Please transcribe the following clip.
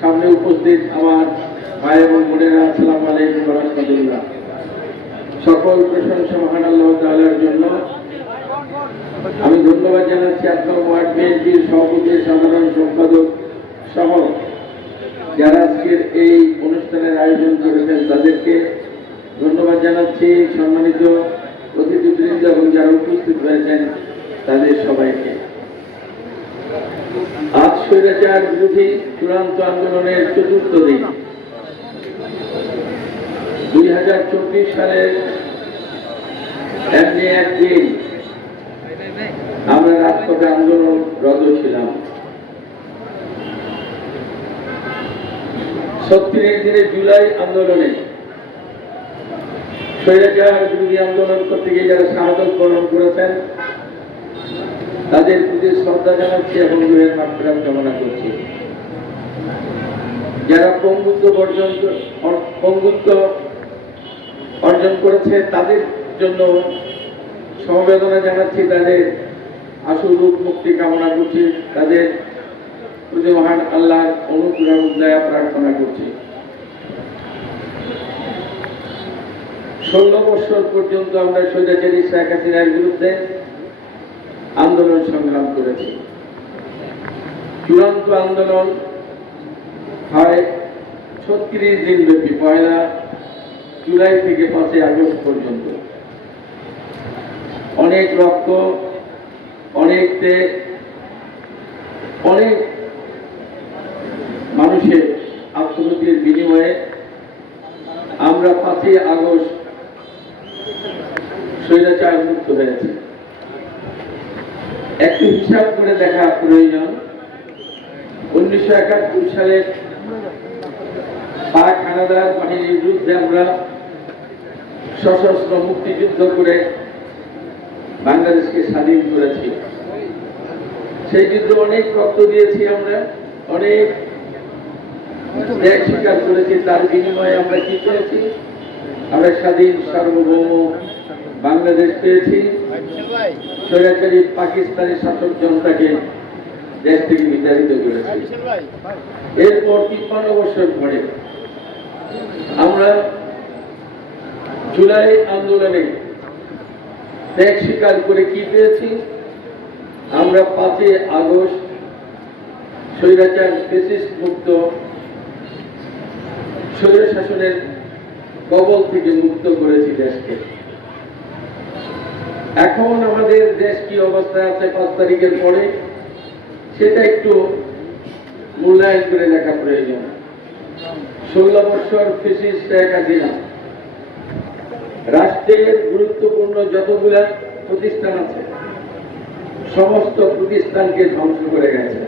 সামনে উপস্থিত আমার ভাই এবং বোনেরা, আসসালামু আলাইকুম ওয়া রাহমাতুল্লাহ। সকল প্রশংসা মহান আল্লাহ তাআলার জন্য। আমি ধন্যবাদ জানাচ্ছি আপনার ওয়ার্ড বিএনপির সভাপতি, সাধারণ সম্পাদক সহ যারা আজকের এই অনুষ্ঠানের আয়োজন করেছেন তাদেরকে ধন্যবাদ জানাচ্ছি। সম্মানিত অতিথিবৃন্দ এবং যারা উপস্থিত হয়েছেন তাদের সবাইকে। আজ স্বৈরাচার বিরোধী চূড়ান্ত আন্দোলনের চতুর্থ দিন। 2024 সালের এমনি একদিন আমরা রাজপথে আন্দোলনরত ছিলাম। 36 দিনের জুলাই আন্দোলনে স্বৈরাচার বিরোধী আন্দোলন করতে গিয়ে যারা শাহাদত বরণ করেছেন তাদের প্রতি শ্রদ্ধা জানাচ্ছি এবং রুহের মাগফিরাত কামনা করছি। যারা পঙ্গুত্ব অর্জন করেছে তাদের জন্য সমবেদনা জানাচ্ছি, তাদের আশু রূপ মুক্তি কামনা করছি, তাদের প্রতি মহান আল্লাহর অনুগ্রহ দয়া প্রার্থনা করছি। 16 বছর পর্যন্ত আমরা স্বৈরাচারী শেখ হাসিনার বিরুদ্ধে আন্দোলন সংগ্রাম করেছি। চূড়ান্ত আন্দোলন হয় 36 দিন ব্যাপী, 1 জুলাই থেকে 5 আগস্ট পর্যন্ত। অনেক রক্ত, অনেক ত্যাগ, অনেক মানুষের আত্মহত্যার বিনিময়ে আমরা 5 আগস্ট স্বৈরাচার মুক্ত হয়েছে। একটু হিসাব করে দেখা প্রয়োজন। 1971 সালে পাক হানাদার বাহিনীর বিরুদ্ধে আমরা সশস্ত্র মুক্তিযুদ্ধ করে বাংলাদেশকে স্বাধীন করেছি। সেই যুদ্ধে অনেক রক্ত দিয়েছি, আমরা অনেক ত্যাগ স্বীকার করেছি। তার বিনিময়ে আমরা কি পেয়েছি? আমরা স্বাধীন সার্বভৌম বাংলাদেশ পেয়েছি। স্বৈরাচারী পাকিস্তানি শাসক জনতাকে দেশ থেকে বিতাড়িত করেছি। এরপর 53 বছর পরে আমরা জুলাই আন্দোলনে ত্যাগ স্বীকার করে কি পেয়েছি? আমরা 5 আগস্ট স্বৈরাচার ফ্যাসিস্ট মুক্ত স্বৈর শাসনের কবল থেকে মুক্ত করেছি দেশকে। এখন আমাদের দেশ কি অবস্থায় আছে 5 তারিখের পরে সেটা একটু মূল্যায়ন করে দেখা প্রয়োজন। 16 বছর ফ্যাসিস্ট শেখ হাসিনা রাষ্ট্রের গুরুত্বপূর্ণ যতগুলা প্রতিষ্ঠান আছে সমস্ত প্রতিষ্ঠানকে ধ্বংস করে গেছে।